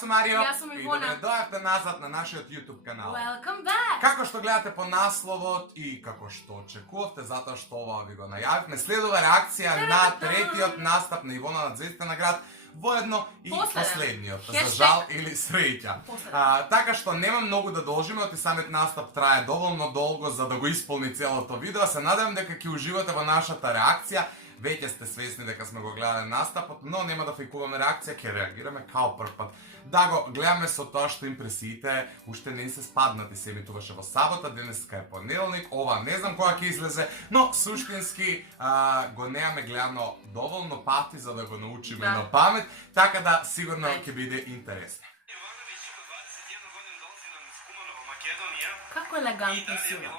sam Mario. Ja sam I Ivona. dobrodošli nazad na našem YouTube kanalu. Welcome back! Kako što gledate po naslovu i kako što očekujete, zato što ovo vi go najavime, sledova reakcija na tretji nastap na Ivona na Zvezdana grad, vojedno i poslednji, za žal ili sreća. Така što nema mnogo da dožimo, ti samit nastap traje dovoljno dolgo za da go ispolni cijelo to video. Se nadam дека ќе uživate во нашата реакција. Веќе сте свесни дека сме го гледале настапот, но нема да фейкуваме реакција, ќе реагираме као прв пат. Да го гледаме со тоа што импресиите уште не се спаднати, се емитуваше во сабота, денеска е понеделник, ова не знам кога ќе излезе, но суштински го немаме гледано доволно пати за да го научиме на памет, така да сигурно ќе биде интересно. Како елегантно си има.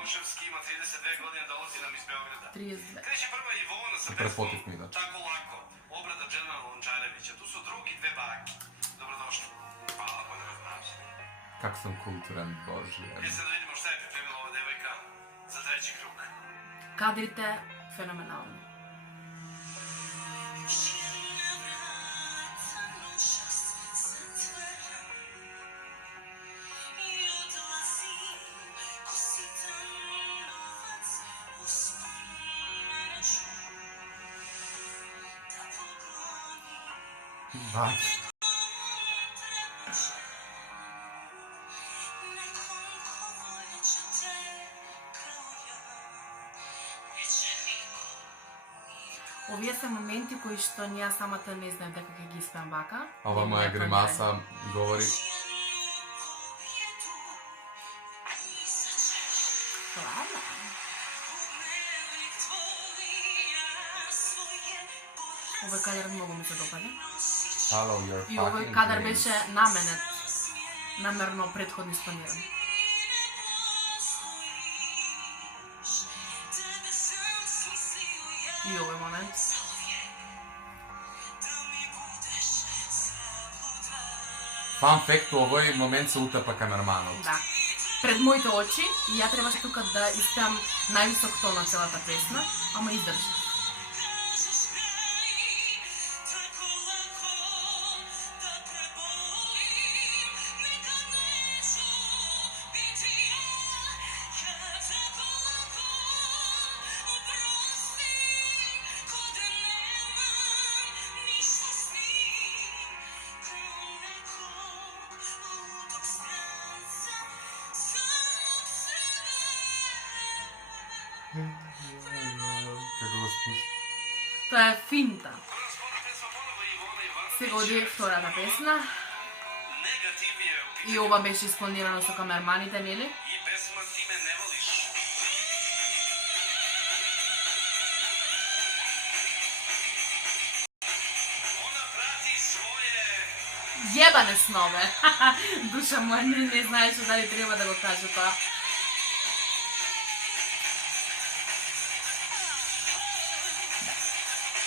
32. Kreće prva Ivona sa pesmom Tako lako, obrada Džena Lončarevića. Tu su drugi dve baki. Dobrodošli. Hvala, bolje vas naći. Kak sam kulturan, Bože. I sad da vidimo šta je pripremila ova devojka za treći krug. Kadrite fenomenalni. Bak. Овие се моменти кои што ние самата не знаем дека ќе ги спеам вака. Ова моја гримаса говори. Овој кадар многу ми се допаѓа. И овој кадар беше намерно предходно испланиран. И овој момент. Фан факт, овој момент се утепа камерманот. Да. Пред моите очи и ја требаше тука да испеам највисок тон на целата песна, ама издржав. Како го спушта? Тоа е финта. Сега оди втората песна. И ова беше испланирано со камерманите, нели? И песма Ти ме не волиш. Она прати своје Јебане снове. Душа моја не знаеше дали треба да го каже тоа.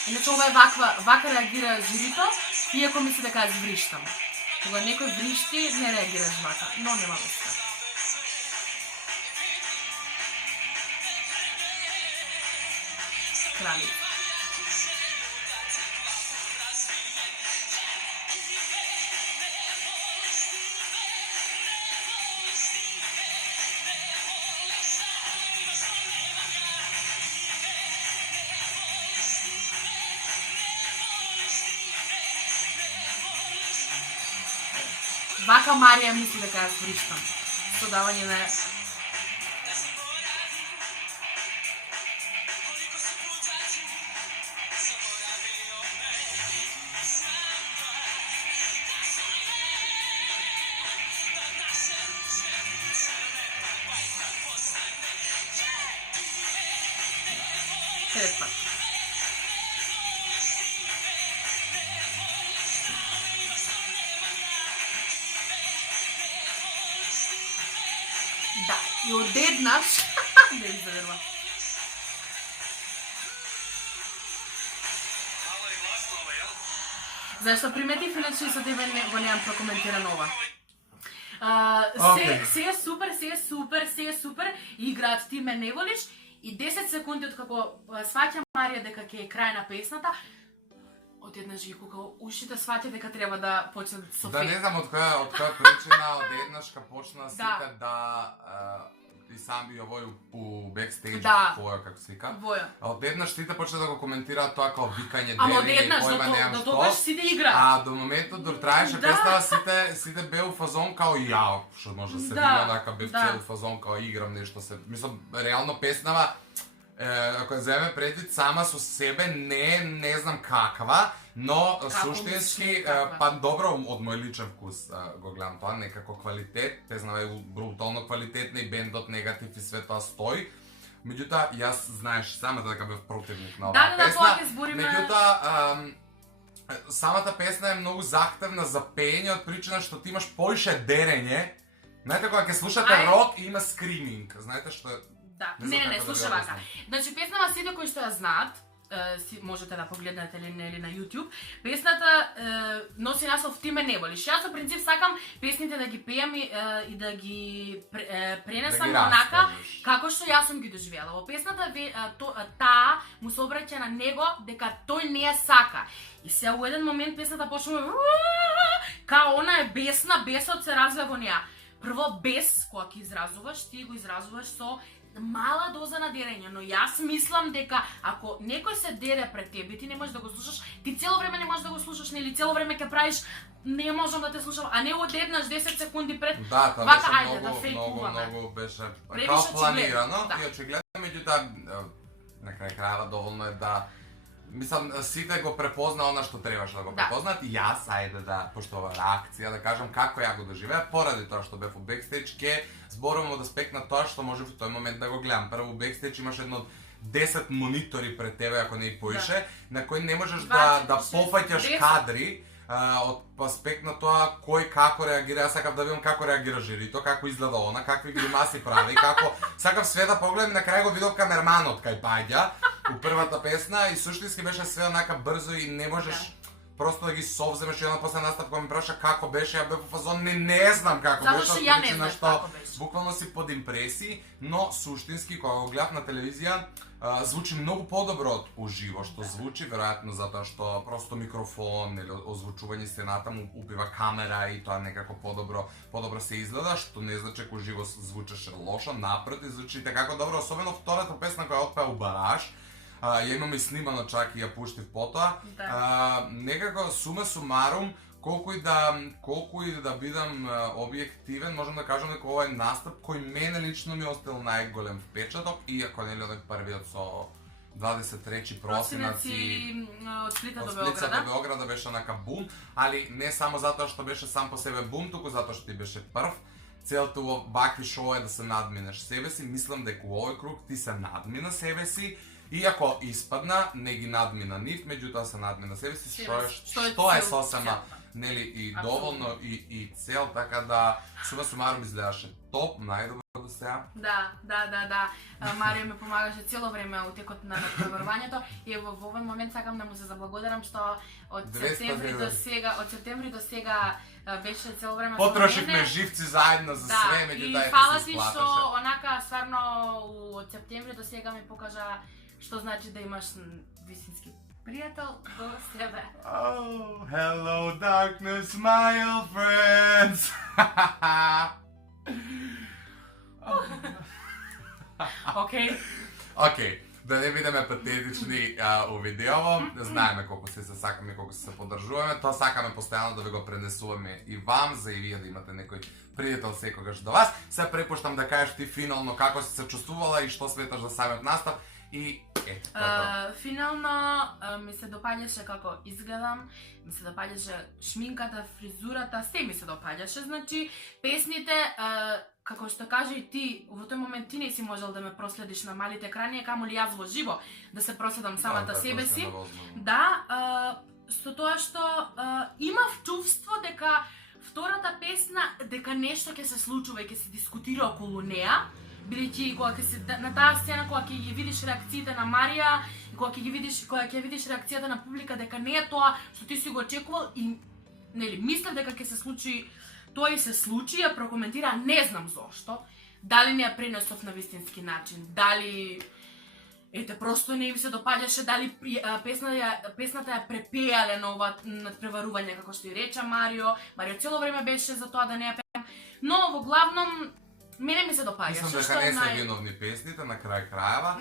Иначе ова е вака реагира жирито, иако мисли дека јас вриштам. Кога некој вришти, не реагираш вака, но нема врска. Крали. Вака Марија мисли дека јас вриштам. Со давање на... Трет пат. Да, и одеднаш не изверва. Мало и гласно ова, јел? Зашто приметив иначе со тебе го немам прокоментирано ова. Се е супер, играат Ти ме не волиш и 10 секунди од како сваќа Марија дека ќе е крај на песната, Одеднаш ги кукал ушите, сваќа дека треба да почне со Да, фейк. не знам од која причина одеднашка почна сите да и сам би овој у бекстејдж, Да. твоја како се вика. Воја. А одеднаш сите почна да го коментираат тоа како викање, Ама делење, одеднаш, појма немам до што. тогаш сите играат. А до моментот док траеше Да. песната, сите беу фазон као јао, што може да се Да, вика, онака бев да. цел фазон као играм нешто се. Мислам, реално песнава, ако ја земе предвид сама со себе, не знам каква, но суштински, мислиш каква? па добро, од мој личен вкус го гледам тоа, некако квалитет, песнава е брутално квалитетна и бендот негатив и све тоа стои. Меѓутоа, јас знаеш самата дека бев противник на оваа Да, песна. тоа ќе збориме. Меѓутоа, самата песна е многу захтевна за пеење од причина што ти имаш поише дерење. Знаете кога ќе слушате рок и има скриминг, знаете што е. Да, Не знам не, како да слушай ви вака. објаснам. Значи, песнава сите кои што ја знаат, можете да погледнете или на YouTube. Песната носи наслов Ти ме не волиш. Јас со принцип сакам песните да ги пеам и да ги пренесам Да ги онака раскажеш. како што јас сум ги доживела. Во песната таа му се обраќа на него дека тој не ја сака. И сега во еден момент песната почнува као она е бесна, бесот се развива во неа. Прво бес кога ќе изразуваш, ти го изразуваш со мала доза на дерење, но јас мислам дека ако некој се дере пред тебе, ти не можеш да го слушаш, ти цело време не можеш да го слушаш, нели цело време ќе правиш не можам да те слушам, а не одеднаш 10 секунди пред. Да, тоа Вака, беше ајде, да многу, фейкуваме. многу беше Превише као очигледно, планирано да. и очигледно, меѓутоа на крај крајава доволно е да мислам сите го препозна она што требаше да го Да. препознаат и јас ајде да пошто ова реакција да кажам како ја го доживеа поради тоа што бев у бекстејдж ке зборувам од аспект на тоа што можев во тој момент да го гледам. Прво у бекстејдж имаш едно 10 монитори пред тебе ако не и поише, на кои не можеш да 26, пофаќаш 10. кадри од аспект на тоа кој како реагира. Јас сакав да видам како реагира жирито, како изгледа она, какви гримаси прави, како сакав све да погледам и на крај го видов камерманот кај паѓа у првата песна и суштински беше све онака брзо и не можеш просто да ги совземеш и една после настап кога ми праша како беше, ја бев во фазон не знам како Затоа беше, што од ја не причина знаев што како беше. буквално си под импресии, но суштински кога го гледав на телевизија звучи многу подобро од уживо, што звучи веројатно затоа што просто микрофон или озвучување стената му упива камера и тоа некако подобро се изгледа, што не значи дека уживо звучеше лошо, напротив звучи како добро, особено втората песна која отпеа у Бараш. Ја имам и снимано чак и ја пуштив потоа. Да. Некако суме сумарум, колку и да бидам објективен, можам да кажам дека ова е настап кој мене лично ми оставил најголем впечаток, иако нели оној првиот со 23 просинец и од Сплита од до Сплица до Белграда. Београда беше онака бум, али не само затоа што беше сам по себе бум, туку затоа што ти беше прв. Целта во вакви шоу е да се надминеш себе си. Мислам дека во овој круг ти се надмина себе си. Иако испадна, не ги надмина нив, меѓутоа се надмина себе си, што е сосема нели и доволно и цел, така да сума сумарум изгледаше топ, најдобро до сега. Да. Марио ме помагаше цело време во текот на натпреварувањето и во овој момент сакам да му се заблагодарам што од 200 септември до сега беше цело време Потрошивме живци заедно за све, меѓутоа и фала се ти што исплатеше. онака стварно од септември до сега ми покажа што значи да имаш вистински пријател до себе. Oh, hello darkness, my old friends. Океј, да не бидеме патетични у видеово, знаеме колку се сакаме и колку се поддржуваме, тоа сакаме постојано да ви го пренесуваме и вам, за и вие да имате некој пријател секогаш до вас. Се препуштам да кажеш ти финално како си се чувствувала и што сметаш за самиот настап и ето. Финално ми се допаѓаше како изгледам, ми се допаѓаше шминката, фризурата, се ми се допаѓаше, значи песните како што кажа и ти, во тој момент ти не си можел да ме проследиш на малите екрани, камоли јас во живо да се проследам самата себе си. Да, со тоа што имав чувство дека втората песна, дека нешто ќе се случува и ќе се дискутира околу неа, бидејќи кога ќе се на таа сцена кога ќе ги видиш реакциите на Марија, кога ќе видиш реакцијата на публика дека не е тоа што ти си го очекувал и нели мислев дека ќе се случи. Тоа и се случи, ја прокоментира, не знам зошто. Дали не ја пренесов на вистински начин, дали Ете, просто не ми се допаѓаше дали песната ја препеале на ова надпреварување, како што и рече Марио. Марио цело време беше за тоа да не ја пеам. Но во главном мене ми се допаѓаше. Мислам дека не се виновни песните на крај крајава.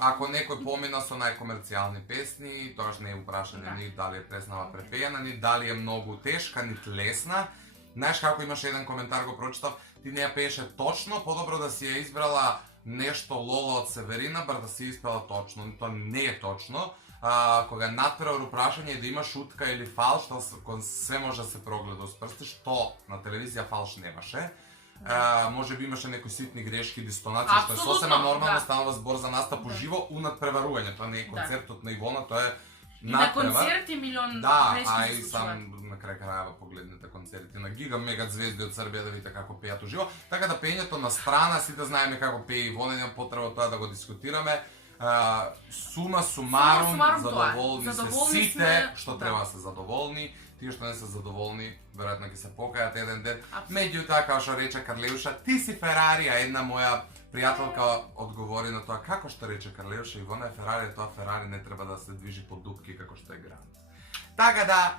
Ако некој помина со најкомерцијални песни, тоаш не е упрашање ни дали е преснава препејана, ни дали е многу тешка, ни лесна. Знаеш како имаше еден коментар, го прочитав, ти не ја пееше точно, подобро да си ја избрала нешто Лола од Северина, бар да си испела точно. Тоа не е точно. Кога надпревар упрашање е да има шутка или фалш, кога се може да се прогледа с прсти, што на телевизија фалш немаше. Може би имаше некои ситни грешки, дистонации, што е сосема нормално, станува збор за настап уживо у надпреварување. Тоа не е концертот на Ивона, тоа е надпревар. И на концерти милион грешки се случуваат. Да, а и сам на крај крајава погледнете концерти на гига мега звезди од Србија да видите како пеат уживо. Така да пењето на страна, сите знаеме како пее Ивона, нема потреба тоа да го дискутираме. Сума сумарум, задоволни се сите што треба да се задоволни. Тие што не се задоволни, веројатно ќе се покајат еден ден. Меѓутоа, како што рече Карлеуша, ти си Ферари, а една моја пријателка одговори на тоа како што рече Карлеуша, Ивона е Ферари, тоа Ферари не треба да се движи по дупки како што е Грант. Така да,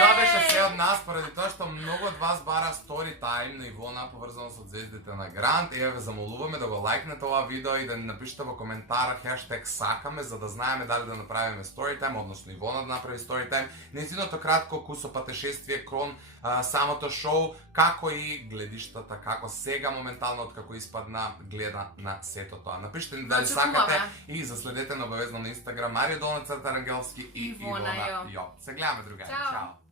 тоа беше се од нас, поради тоа што многу од вас бара story time на Ивона поврзано со звездите на Грант. Еве ве замолуваме да го лајкнете ова видео и да ни напишете во коментар #сакаме за да знаеме дали да направиме story time, односно Ивона да направи story time. Нејзиното кратко кусо патешествие кон самото шоу, како и гледиштата, како сега моментално од како испадна гледа на сето тоа. Напишете ни дали сакате и заследете на обавезно на Инстаграм Марија Долна Рангеловски и Ивона Јо. Се гледаме другари. Чао.